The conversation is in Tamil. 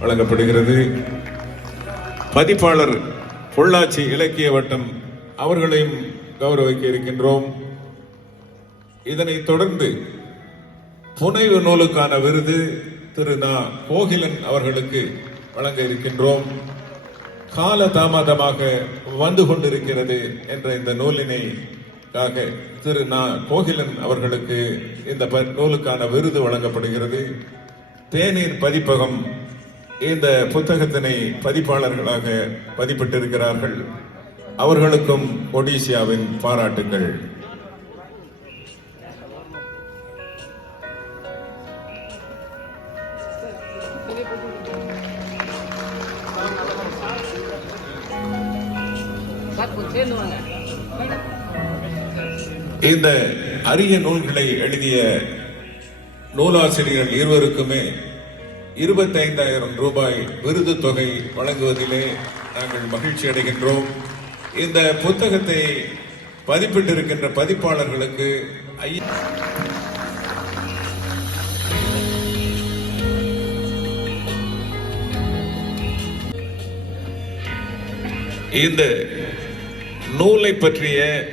வழங்கப்படுகிறது. பதிப்பாளர் பொள்ளாச்சி இலக்கிய வட்டம் அவர்களையும் கௌரவிக்க இருக்கின்றோம். இதனைத் தொடர்ந்து புனைவு நூலுக்கான விருது திரு நா. கோகிலன் அவர்களுக்கு வழங்க இருக்கின்றோம். கால தாமதமாக வந்து கொண்டிருக்கிறது என்ற இந்த நூலினை திரு நா. கோகிலன் அவர்களுக்கு இந்த ப- நூலுக்கான விருது வழங்கப்படுகிறது. தேநீர் பதிப்பகம் இந்த புத்தகத்தினை பதிப்பாளர்களாக பதிப்பிட்டிருக்கிறார்கள். அவர்களுக்கும் ஒடிசியாவின் பாராட்டுகள் இந்த அரிய நூல்களை எழுதிய நூலாசிரியர்கள் இருவருக்குமே இருபத்தைந்தாயிரம் ரூபாய் விருது தொகை வழங்குவதிலே நாங்கள் மகிழ்ச்சி அடைகின்றோம். இந்த புத்தகத்தை பதிப்பிட்டிருக்கின்ற பதிப்பாளர்களுக்கு ஐ- இந்த நூலை பற்றிய